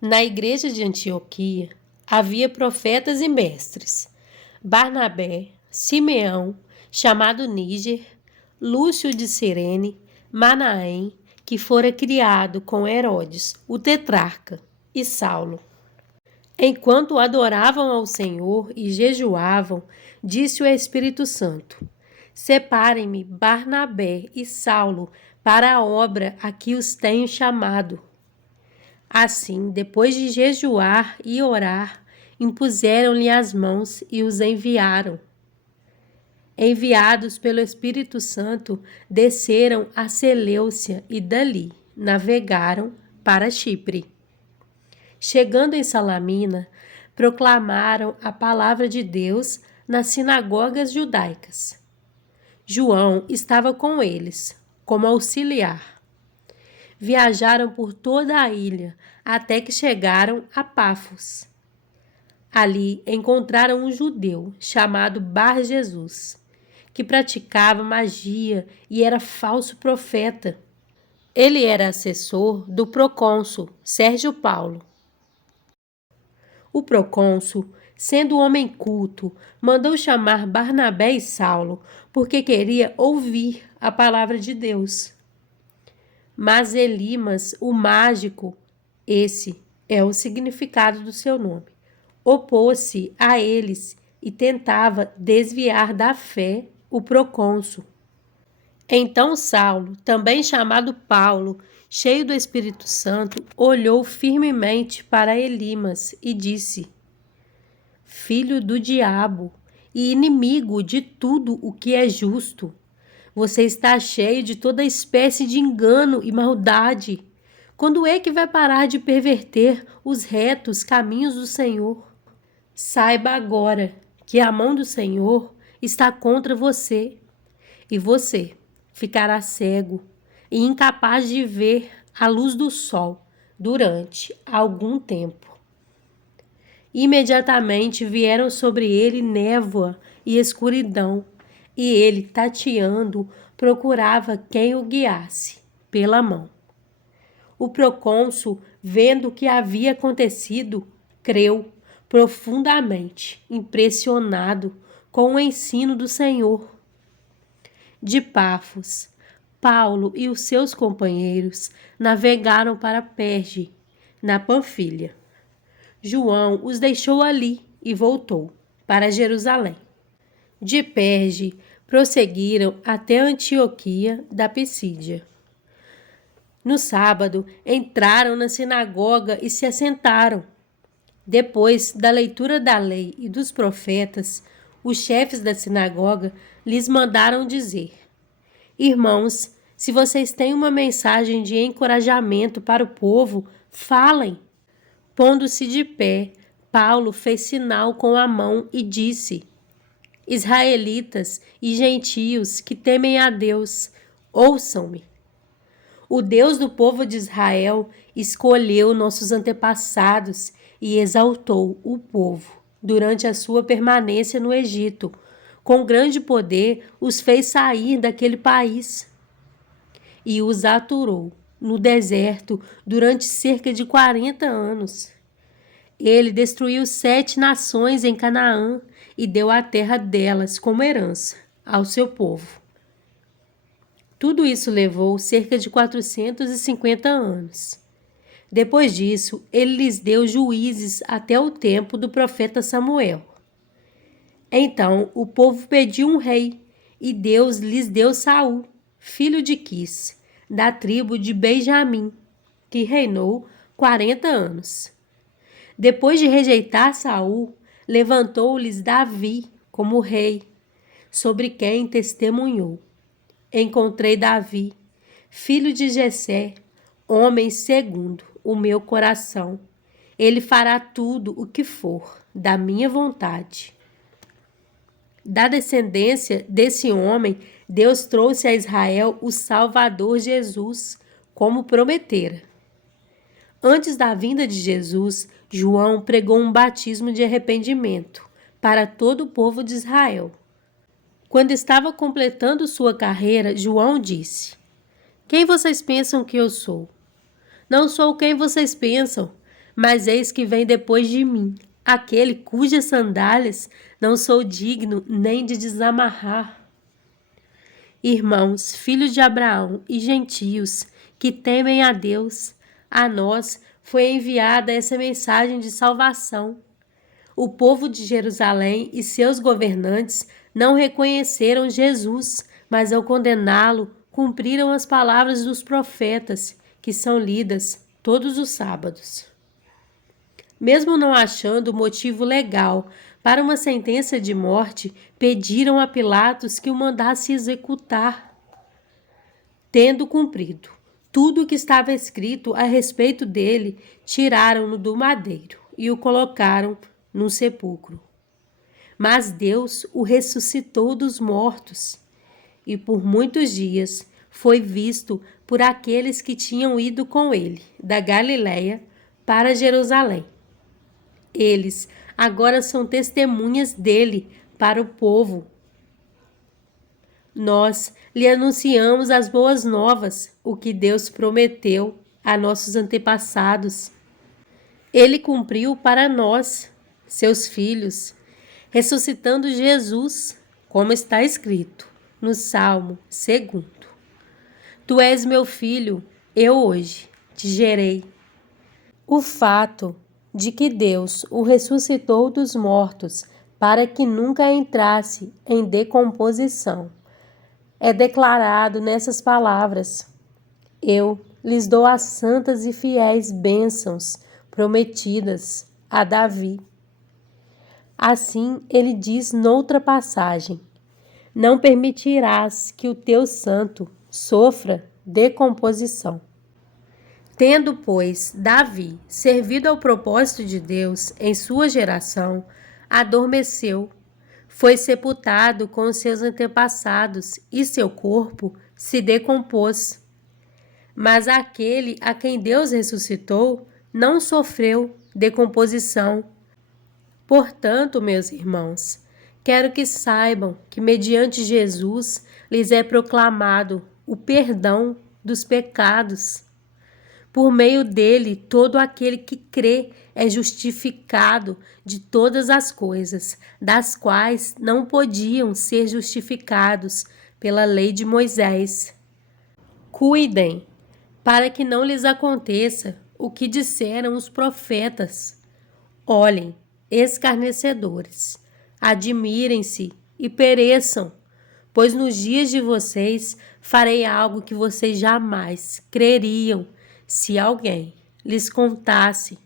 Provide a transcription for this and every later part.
Na igreja de Antioquia havia profetas e mestres: Barnabé, Simeão, chamado Níger, Lúcio de Cirene, Manaém, que fora criado com Herodes, o tetrarca, e Saulo. Enquanto adoravam ao Senhor e jejuavam, disse o Espírito Santo: Separem-me Barnabé e Saulo para a obra a que os tenho chamado. Assim, depois de jejuar e orar, impuseram-lhe as mãos e os enviaram. Enviados pelo Espírito Santo, desceram a Seleucia e dali navegaram para Chipre. Chegando em Salamina, proclamaram a palavra de Deus nas sinagogas judaicas. João estava com eles, como auxiliar. Viajaram por toda a ilha, até que chegaram a Pafos. Ali encontraram um judeu chamado Bar-Jesus, que praticava magia e era falso profeta. Ele era assessor do procônsul Sérgio Paulo. O procônsul, sendo homem culto, mandou chamar Barnabé e Saulo, porque queria ouvir a palavra de Deus. Mas Elimas, o mágico, esse é o significado do seu nome, opôs-se a eles e tentava desviar da fé o procônsul. Então Saulo, também chamado Paulo, cheio do Espírito Santo, olhou firmemente para Elimas e disse: Filho do diabo e inimigo de tudo o que é justo, você está cheio de toda espécie de engano e maldade. Quando é que vai parar de perverter os retos caminhos do Senhor? Saiba agora que a mão do Senhor está contra você, e você ficará cego e incapaz de ver a luz do sol durante algum tempo. Imediatamente vieram sobre ele névoa e escuridão, e ele, tateando, procurava quem o guiasse pela mão. O procônsul, vendo o que havia acontecido, creu profundamente, impressionado com o ensino do Senhor. De Pafos, Paulo e os seus companheiros navegaram para Perge, na Panfilha. João os deixou ali e voltou para Jerusalém. De Perge, prosseguiram até Antioquia da Pisídia. No sábado, entraram na sinagoga e se assentaram. Depois da leitura da lei e dos profetas, os chefes da sinagoga lhes mandaram dizer: Irmãos, se vocês têm uma mensagem de encorajamento para o povo, falem. Pondo-se de pé, Paulo fez sinal com a mão e disse: Israelitas e gentios que temem a Deus, ouçam-me. O Deus do povo de Israel escolheu nossos antepassados e exaltou o povo durante a sua permanência no Egito. Com grande poder os fez sair daquele país e os aturou no deserto durante cerca de 40 anos. Ele destruiu 7 nações em Canaã e deu a terra delas como herança ao seu povo. Tudo isso levou cerca de 450 anos. Depois disso, ele lhes deu juízes até o tempo do profeta Samuel. Então o povo pediu um rei, e Deus lhes deu Saul, filho de Quis, da tribo de Benjamim, que reinou 40 anos. Depois de rejeitar Saul, levantou-lhes Davi como rei, sobre quem testemunhou: Encontrei Davi, filho de Jessé, homem segundo o meu coração. Ele fará tudo o que for da minha vontade. Da descendência desse homem, Deus trouxe a Israel o Salvador Jesus, como prometera. Antes da vinda de Jesus, João pregou um batismo de arrependimento para todo o povo de Israel. Quando estava completando sua carreira, João disse: Quem vocês pensam que eu sou? Não sou quem vocês pensam, Mas eis que vem depois de mim, aquele cujas sandálias não sou digno nem de desamarrar. Irmãos, filhos de Abraão e gentios, que temem a Deus, a nós foi enviada essa mensagem de salvação. O povo de Jerusalém e seus governantes não reconheceram Jesus, mas ao condená-lo, cumpriram as palavras dos profetas, que são lidas todos os sábados. Mesmo não achando motivo legal para uma sentença de morte, pediram a Pilatos que o mandasse executar. Tendo cumprido tudo o que estava escrito a respeito dele, tiraram-no do madeiro e o colocaram num sepulcro. Mas Deus o ressuscitou dos mortos, e por muitos dias foi visto por aqueles que tinham ido com ele da Galiléia para Jerusalém. Eles agora são testemunhas dele para o povo. Nós lhe anunciamos as boas novas, o que Deus prometeu a nossos antepassados. Ele cumpriu para nós, seus filhos, ressuscitando Jesus, como está escrito no Salmo 2. Tu és meu filho, eu hoje te gerei. O fato de que Deus o ressuscitou dos mortos para que nunca entrasse em decomposição é declarado nessas palavras: eu lhes dou as santas e fiéis bênçãos prometidas a Davi. Assim ele diz noutra passagem: não permitirás que o teu santo sofra decomposição. Tendo, pois, Davi servido ao propósito de Deus em sua geração, adormeceu, foi sepultado com os seus antepassados e seu corpo se decompôs. Mas aquele a quem Deus ressuscitou não sofreu decomposição. Portanto, meus irmãos, quero que saibam que mediante Jesus lhes é proclamado o perdão dos pecados. Por meio dele, todo aquele que crê é justificado de todas as coisas, das quais não podiam ser justificados pela lei de Moisés. Cuidem, para que não lhes aconteça o que disseram os profetas. Olhem, escarnecedores, admirem-se e pereçam, pois nos dias de vocês farei algo que vocês jamais creriam, se alguém lhes contasse.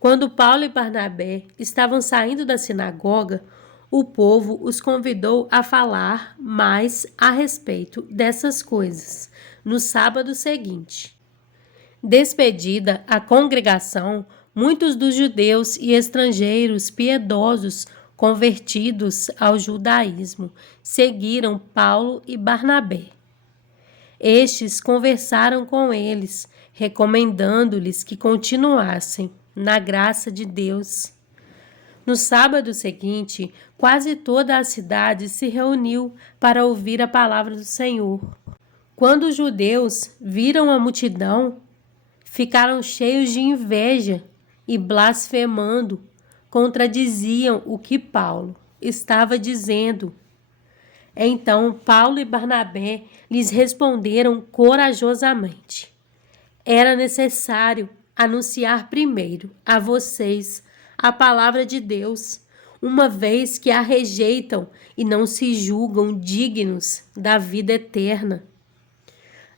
Quando Paulo e Barnabé estavam saindo da sinagoga, o povo os convidou a falar mais a respeito dessas coisas no sábado seguinte. Despedida a congregação, muitos dos judeus e estrangeiros piedosos convertidos ao judaísmo seguiram Paulo e Barnabé. Estes conversaram com eles, recomendando-lhes que continuassem na graça de Deus. No sábado seguinte, quase toda a cidade se reuniu para ouvir a palavra do Senhor. Quando os judeus viram a multidão, ficaram cheios de inveja e, blasfemando, contradiziam o que Paulo estava dizendo. Então Paulo e Barnabé lhes responderam corajosamente: era necessário anunciar primeiro a vocês a palavra de Deus, uma vez que a rejeitam e não se julgam dignos da vida eterna.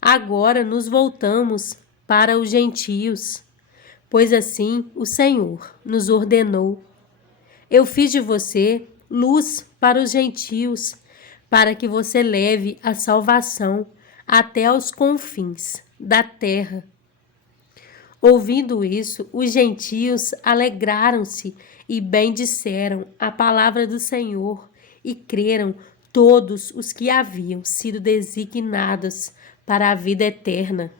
Agora nos voltamos para os gentios, pois assim o Senhor nos ordenou. Eu fiz de você luz para os gentios, para que você leve a salvação até aos confins da terra. Ouvindo isso, os gentios alegraram-se e bendisseram a palavra do Senhor e creram todos os que haviam sido designados para a vida eterna.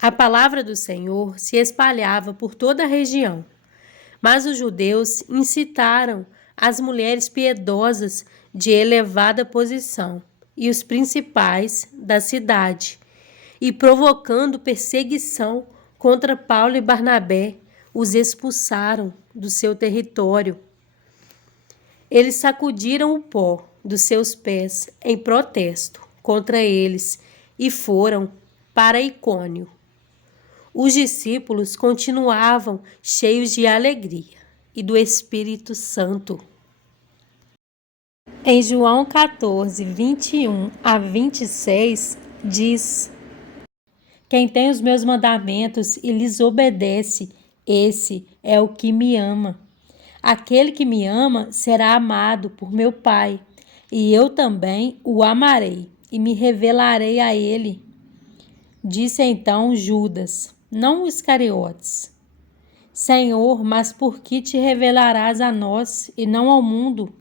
A palavra do Senhor se espalhava por toda a região, mas os judeus incitaram as mulheres piedosas de elevada posição e os principais da cidade, e provocando perseguição contra Paulo e Barnabé, os expulsaram do seu território. Eles sacudiram o pó dos seus pés em protesto contra eles e foram para Icônio. Os discípulos continuavam cheios de alegria e do Espírito Santo. Em João 14, 21 a 26, diz: Quem tem os meus mandamentos e lhes obedece, esse é o que me ama. Aquele que me ama será amado por meu Pai, e eu também o amarei e me revelarei a ele. Disse então Judas, não o Iscariotes: Senhor, mas por que te revelarás a nós e não ao mundo?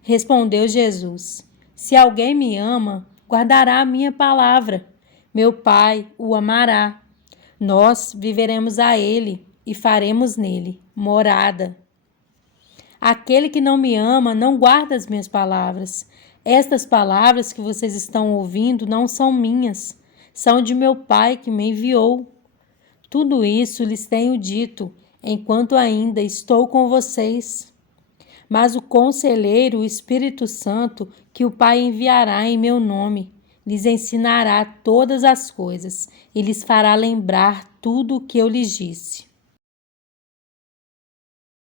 Respondeu Jesus: Se alguém me ama, guardará a minha palavra. Meu Pai o amará. Nós viveremos a ele e faremos nele morada. Aquele que não me ama não guarda as minhas palavras. Estas palavras que vocês estão ouvindo não são minhas, são de meu Pai que me enviou. Tudo isso lhes tenho dito, enquanto ainda estou com vocês. Mas o Conselheiro, o Espírito Santo, que o Pai enviará em meu nome, lhes ensinará todas as coisas e lhes fará lembrar tudo o que eu lhes disse.